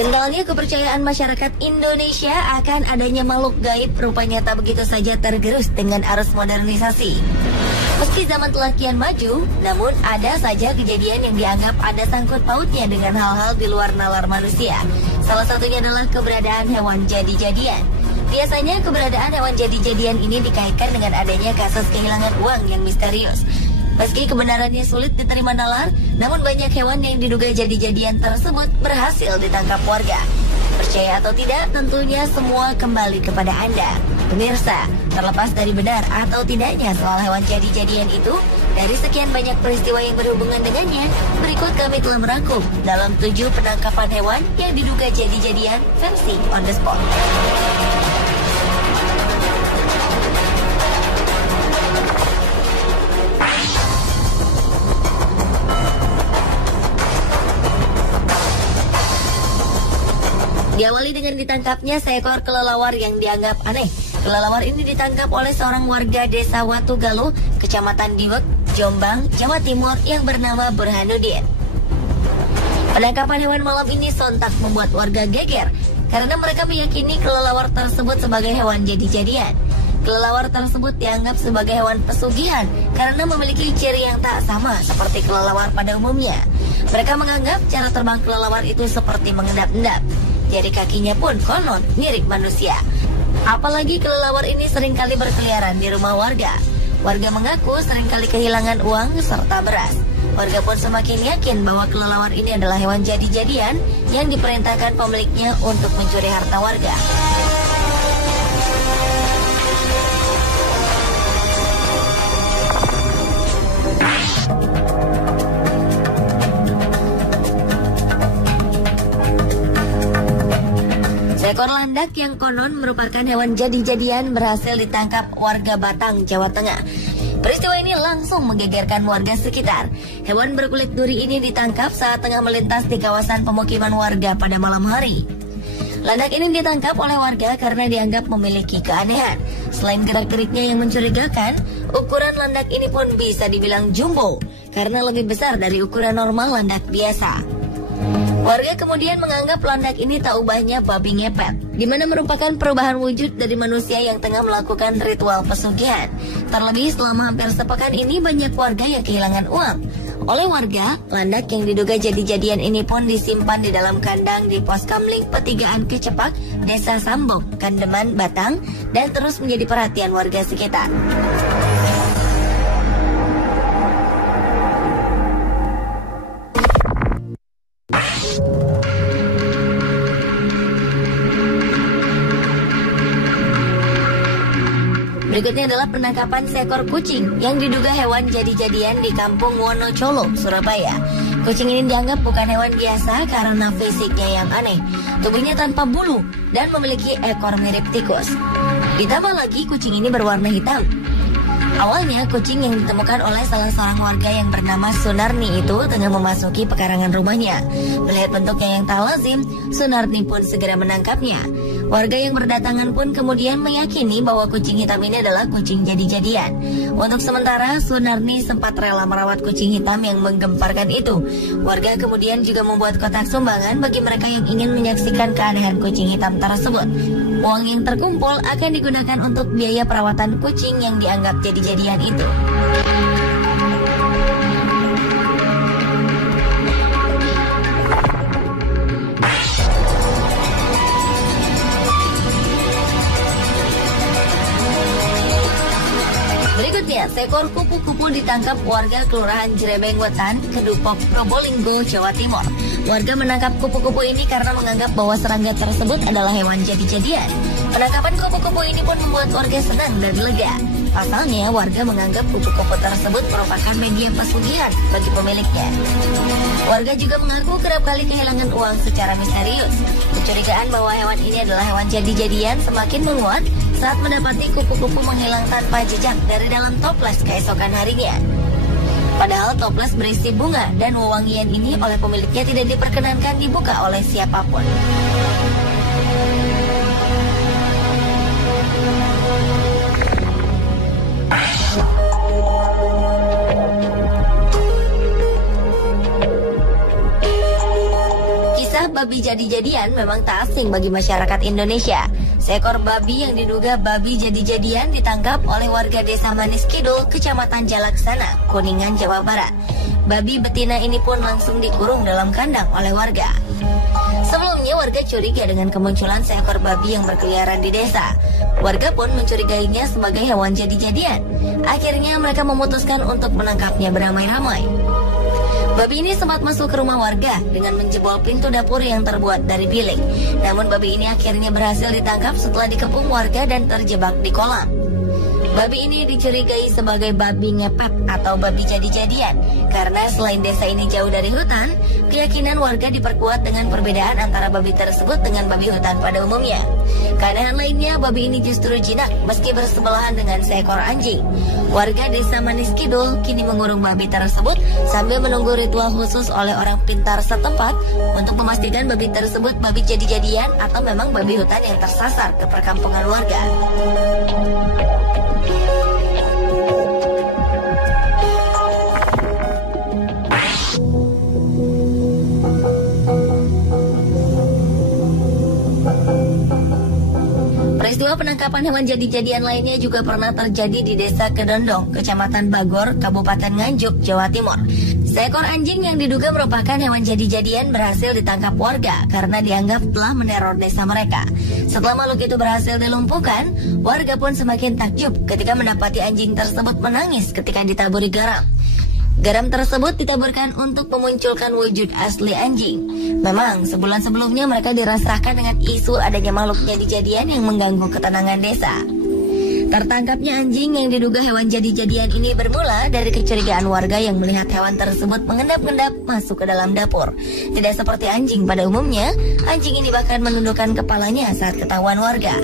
Kentalnya kepercayaan masyarakat Indonesia akan adanya makhluk gaib rupanya tak begitu saja tergerus dengan arus modernisasi. Meski zaman telah kian maju, namun ada saja kejadian yang dianggap ada sangkut pautnya dengan hal-hal di luar nalar manusia. Salah satunya adalah keberadaan hewan jadi-jadian. Biasanya keberadaan hewan jadi-jadian ini dikaitkan dengan adanya kasus kehilangan uang yang misterius. Meski kebenarannya sulit diterima nalar, namun banyak hewan yang diduga jadi-jadian tersebut berhasil ditangkap warga. Percaya atau tidak, tentunya semua kembali kepada Anda. Pemirsa, terlepas dari benar atau tidaknya soal hewan jadi-jadian itu, dari sekian banyak peristiwa yang berhubungan dengannya, berikut kami telah merangkum dalam 7 penangkapan hewan yang diduga jadi-jadian versi on the spot. Diawali dengan ditangkapnya seekor kelelawar yang dianggap aneh. Kelelawar ini ditangkap oleh seorang warga desa Watugaluh, Kecamatan Diwek, Jombang, Jawa Timur yang bernama Burhanuddin. Penangkapan hewan malam ini sontak membuat warga geger karena mereka meyakini kelelawar tersebut sebagai hewan jadi-jadian. Kelelawar tersebut dianggap sebagai hewan pesugihan karena memiliki ciri yang tak sama seperti kelelawar pada umumnya. Mereka menganggap cara terbang kelelawar itu seperti mengendap-endap. Jari kakinya pun konon mirip manusia. Apalagi kelelawar ini seringkali berkeliaran di rumah warga. Warga mengaku seringkali kehilangan uang serta beras. Warga pun semakin yakin bahwa kelelawar ini adalah hewan jadi-jadian yang diperintahkan pemiliknya untuk mencuri harta warga. Seekor landak yang konon merupakan hewan jadi-jadian berhasil ditangkap warga Batang, Jawa Tengah. Peristiwa ini langsung menggegerkan warga sekitar. Hewan berkulit duri ini ditangkap saat tengah melintas di kawasan pemukiman warga pada malam hari. Landak ini ditangkap oleh warga karena dianggap memiliki keanehan. Selain gerak-geriknya yang mencurigakan, ukuran landak ini pun bisa dibilang jumbo karena lebih besar dari ukuran normal landak biasa. Warga kemudian menganggap landak ini tak ubahnya babi ngepet, di mana merupakan perubahan wujud dari manusia yang tengah melakukan ritual pesugihan. Terlebih selama hampir sepekan ini banyak warga yang kehilangan uang. Oleh warga, landak yang diduga jadi-jadian ini pun disimpan di dalam kandang di pos Kamling Petigaan Kecepak, Desa Sambong, Kandeman, Batang, dan terus menjadi perhatian warga sekitar. Berikutnya adalah penangkapan seekor kucing yang diduga hewan jadi-jadian di Kampung Wonocolo, Surabaya. Kucing ini dianggap bukan hewan biasa karena fisiknya yang aneh. Tubuhnya tanpa bulu dan memiliki ekor mirip tikus. Ditambah lagi kucing ini berwarna hitam. Awalnya kucing yang ditemukan oleh salah seorang warga yang bernama Sunarni itu tengah memasuki pekarangan rumahnya. Melihat bentuknya yang tak lazim, Sunarni pun segera menangkapnya. Warga yang berdatangan pun kemudian meyakini bahwa kucing hitam ini adalah kucing jadi-jadian. Untuk sementara, Sunarni sempat rela merawat kucing hitam yang menggemparkan itu. Warga kemudian juga membuat kotak sumbangan bagi mereka yang ingin menyaksikan keanehan kucing hitam tersebut. Uang yang terkumpul akan digunakan untuk biaya perawatan kucing yang dianggap jadi-jadian itu. Berikutnya, seekor kupu-kupu ditangkap warga Kelurahan Jerebeng Wetan, Kedupok, Probolinggo, Jawa Timur. Warga menangkap kupu-kupu ini karena menganggap bahwa serangga tersebut adalah hewan jadi-jadian. Penangkapan kupu-kupu ini pun membuat warga senang dan lega. Pasalnya, warga menganggap kupu-kupu tersebut merupakan media pesugihan bagi pemiliknya. Warga juga mengaku kerap kali kehilangan uang secara misterius. Kecurigaan bahwa hewan ini adalah hewan jadi-jadian semakin menguat saat mendapati kupu-kupu menghilang tanpa jejak dari dalam toples keesokan harinya. Padahal toples berisi bunga dan wewangian ini oleh pemiliknya tidak diperkenankan dibuka oleh siapapun. babi jadi-jadian memang tak asing bagi masyarakat Indonesia. Seekor babi yang diduga babi jadi-jadian ditangkap oleh warga Desa Manis Kidul, Kecamatan Jalaksana, Kuningan, Jawa Barat. Babi betina ini pun langsung dikurung dalam kandang oleh warga. Sebelumnya warga curiga dengan kemunculan seekor babi yang berkeliaran di desa. Warga pun mencurigainya sebagai hewan jadi-jadian. Akhirnya mereka memutuskan untuk menangkapnya beramai-ramai. Babi ini sempat masuk ke rumah warga dengan menjebol pintu dapur yang terbuat dari bilik. Namun babi ini akhirnya berhasil ditangkap setelah dikepung warga dan terjebak di kolam. Babi ini dicurigai sebagai babi ngepet atau babi jadi-jadian karena selain desa ini jauh dari hutan, keyakinan warga diperkuat dengan perbedaan antara babi tersebut dengan babi hutan pada umumnya. Keanehan lainnya, babi ini justru jinak meski bersebelahan dengan seekor anjing. Warga Desa Manis Kidul kini mengurung babi tersebut sambil menunggu ritual khusus oleh orang pintar setempat untuk memastikan babi tersebut babi jadi-jadian atau memang babi hutan yang tersasar ke perkampungan warga. Peristiwa penangkapan hewan jadi-jadian lainnya juga pernah terjadi di Desa Kedondong, Kecamatan Bagor, Kabupaten Nganjuk, Jawa Timur. Seekor anjing yang diduga merupakan hewan jadi-jadian berhasil ditangkap warga karena dianggap telah meneror desa mereka. Setelah makhluk itu berhasil dilumpuhkan, warga pun semakin takjub ketika mendapati anjing tersebut menangis ketika ditaburi garam. Garam tersebut ditaburkan untuk memunculkan wujud asli anjing. Memang sebulan sebelumnya mereka dirasakan dengan isu adanya makhluk jadi-jadian yang mengganggu ketenangan desa. Tertangkapnya anjing yang diduga hewan jadi-jadian ini bermula dari kecurigaan warga yang melihat hewan tersebut mengendap-endap masuk ke dalam dapur. Tidak seperti anjing pada umumnya, anjing ini bahkan menundukkan kepalanya saat ketahuan warga.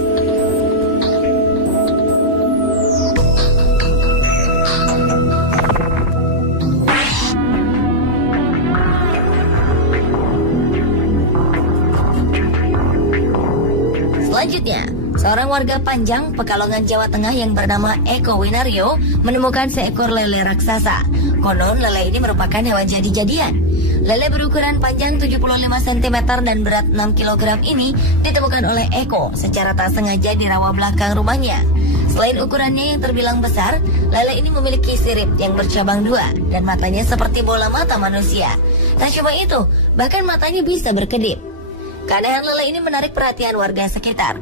Selanjutnya, seorang warga Panjang, Pekalongan, Jawa Tengah yang bernama Eko Winario menemukan seekor lele raksasa. Konon lele ini merupakan hewan jadi-jadian. Lele berukuran panjang 75 cm dan berat 6 kg ini ditemukan oleh Eko secara tak sengaja di rawa belakang rumahnya. Selain ukurannya yang terbilang besar, lele ini memiliki sirip yang bercabang dua dan matanya seperti bola mata manusia. Tak cuma itu, bahkan matanya bisa berkedip. Keanehan lele ini menarik perhatian warga sekitar.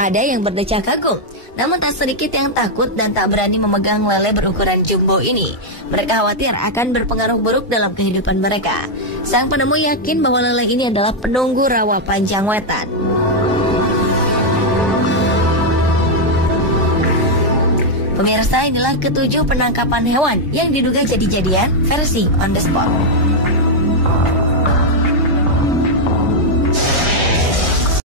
Ada yang berdecak kagum, namun tak sedikit yang takut dan tak berani memegang lele berukuran jumbo ini. Mereka khawatir akan berpengaruh buruk dalam kehidupan mereka. Sang penemu yakin bahwa lele ini adalah penunggu rawa Panjang Wetan. Pemirsa, inilah ketujuh penangkapan hewan yang diduga jadi-jadian versi on the spot.